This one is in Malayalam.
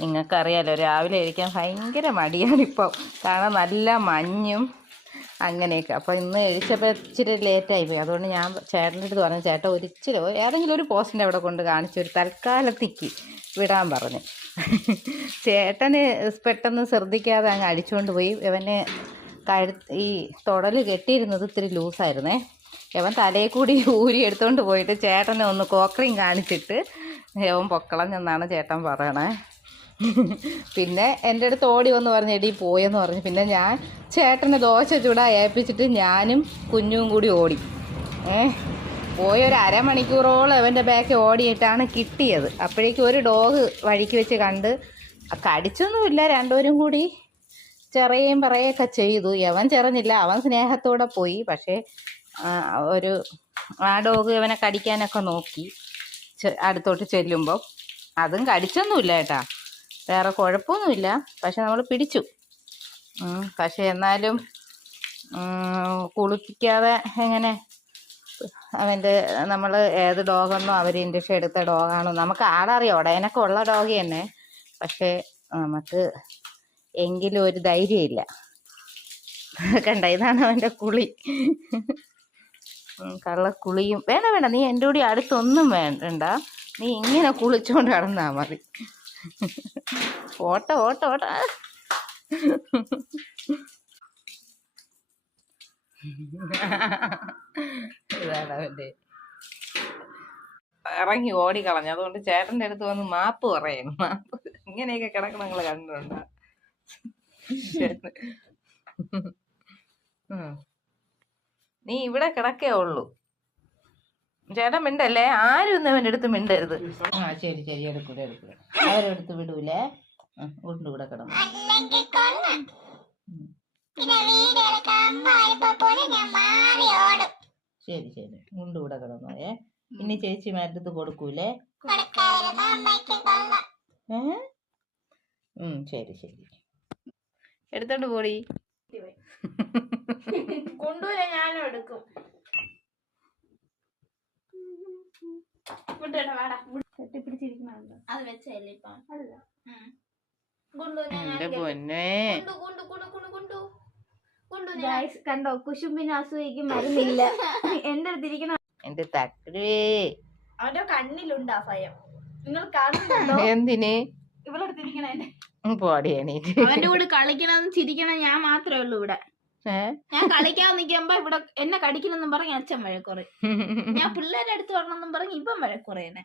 നിങ്ങൾക്കറിയാലോ രാവിലെ കഴിക്കാൻ ഭയങ്കര മടിയാണിപ്പോൾ. കാരണം നല്ല മഞ്ഞും അങ്ങനെയൊക്കെ. അപ്പോൾ ഇന്ന് കഴിച്ചപ്പോൾ ഇച്ചിരി ലേറ്റായിപ്പോയി. അതുകൊണ്ട് ഞാൻ ചേട്ടൻ്റെ അടുത്ത് പറഞ്ഞു, ചേട്ടാ ഒരിച്ചിരി ഏതെങ്കിലും ഒരു പോസ്റ്റിൻ്റെ അവിടെ കൊണ്ട് കാണിച്ച് ഒരു തൽക്കാലത്തേക്ക് വിടാൻ പറഞ്ഞു. ചേട്ടന് പെട്ടെന്ന് ശ്രദ്ധിക്കാതെ അങ്ങ് അടിച്ചുകൊണ്ട് പോയി. ഇവന് ഈ തൊടൽ കെട്ടിയിരുന്നത് ഇത്തിരി ലൂസായിരുന്നേ. ഇവൻ തലയിൽ കൂടി ഊരി എടുത്തുകൊണ്ട് പോയിട്ട് ചേട്ടനെ ഒന്ന് കോക്രീം കാണിച്ചിട്ട് ഇവൻ പൊക്കളഞ്ഞെന്നാണ് ചേട്ടൻ പറയണേ. പിന്നെ എൻ്റെ അടുത്ത് ഓടി വന്ന് പറഞ്ഞ് എടി പോയെന്ന് പറഞ്ഞു. പിന്നെ ഞാൻ ചേട്ടനെ ദോശ ചൂടാ ഏൽപ്പിച്ചിട്ട് ഞാനും കുഞ്ഞും കൂടി ഓടി. പോയൊരു അരമണിക്കൂറോളം അവൻ്റെ ബാക്ക് ഓടിയിട്ടാണ് കിട്ടിയത്. അപ്പോഴേക്കും ഒരു ഡോഗ് വഴിക്ക് വെച്ച് കണ്ട്. കടിച്ചൊന്നുമില്ല, രണ്ടുപേരും കൂടി ചെറിയും പറയുകയൊക്കെ ചെയ്തു. അവൻ ചെറിഞ്ഞില്ല, അവൻ സ്നേഹത്തോടെ പോയി. പക്ഷേ ആ ഡോഗ് ഇവനെ കടിക്കാനൊക്കെ നോക്കി അടുത്തോട്ട് ചെല്ലുമ്പോൾ. അതും കടിച്ചൊന്നുമില്ല കേട്ടാ, വേറെ കുഴപ്പമൊന്നുമില്ല. പക്ഷെ നമ്മൾ പിടിച്ചു. പക്ഷെ എന്നാലും കുളിപ്പിക്കാതെ എങ്ങനെ നമ്മൾ ഏത് ഡോഗെന്നോ അവർ ഇൻജക്ഷൻ എടുത്ത ഡോഗാണോ നമുക്ക് ആളറിയാം. ഉടയനൊക്കെ ഉള്ള ഡോഗ് തന്നെ. പക്ഷേ നമുക്ക് എങ്കിലും ഒരു ധൈര്യമില്ല. കണ്ട, ഇതാണ് അവൻ്റെ കുളി. കള്ളക്കുളിയും വേണ്ട, നീ എൻ്റെ കൂടി അടുത്തൊന്നും വേണ്ട. നീ ഇങ്ങനെ കുളിച്ചോണ്ട് കിടന്നാ മതി. ഓട്ട ഇതാണ് അവൻ്റെ. ഇറങ്ങി ഓടിക്കളഞ്ഞു. അതുകൊണ്ട് ചേട്ടൻ്റെ അടുത്ത് വന്ന് മാപ്പ് പറയുന്നു. മാപ്പ് ഇങ്ങനെയൊക്കെ കിടക്കണം നിങ്ങൾ കണ്ടിട്ടുണ്ടോ? നീ ഇവിടെ കിടക്കേ ഉള്ളൂ. ചേട്ടൻ മിണ്ടല്ലേ, ആരും ഒന്നും അവൻ്റെ അടുത്ത് മിണ്ടരുത്. ശരി എടുക്കൂല അവരെടുത്ത് വിടൂലേ. ഉണ്ടുകൂടെ കിടന്നു. ശരി ഉണ്ടുകൂടെ കിടന്നോയെ. ഇനി ചേച്ചിമാരടുത്ത് കൊടുക്കൂലേ? ശരി എടുത്തോണ്ട് പോടി. കൊണ്ടുവരാൻ ഞാനും എടുക്കും. അത് വെച്ചല്ലേ ഇപ്പൊ? കണ്ടോ, കുശുമ്പിന് അസൂയക്ക് മരുന്നില്ല. എന്റെ അടുത്തിരിക്കണ എന്റെ തക്കേ അവന്റെ കണ്ണിലുണ്ട് ആ ഭയം. നിങ്ങൾ കാണുന്നുണ്ടോ? എന്തിന് ഇവളെടുത്തിരിക്കണ അവന്റെ കൂടെ കളിക്കണം ചിരിക്കണം ഞാൻ മാത്രമേ ഉള്ളൂ ഇവിടെ. ഞാൻ കളിക്കാൻ നിൽക്കുമ്പോ ഇവിടെ എന്നെ കടിക്കണമെന്നും പറഞ്ഞ് അച്ഛൻ വഴക്കുറേ. ഞാൻ പിള്ളേരുടെ അടുത്ത് വരണമെന്നും പറഞ്ഞ് ഇപ്പം വഴക്കുറേനെ.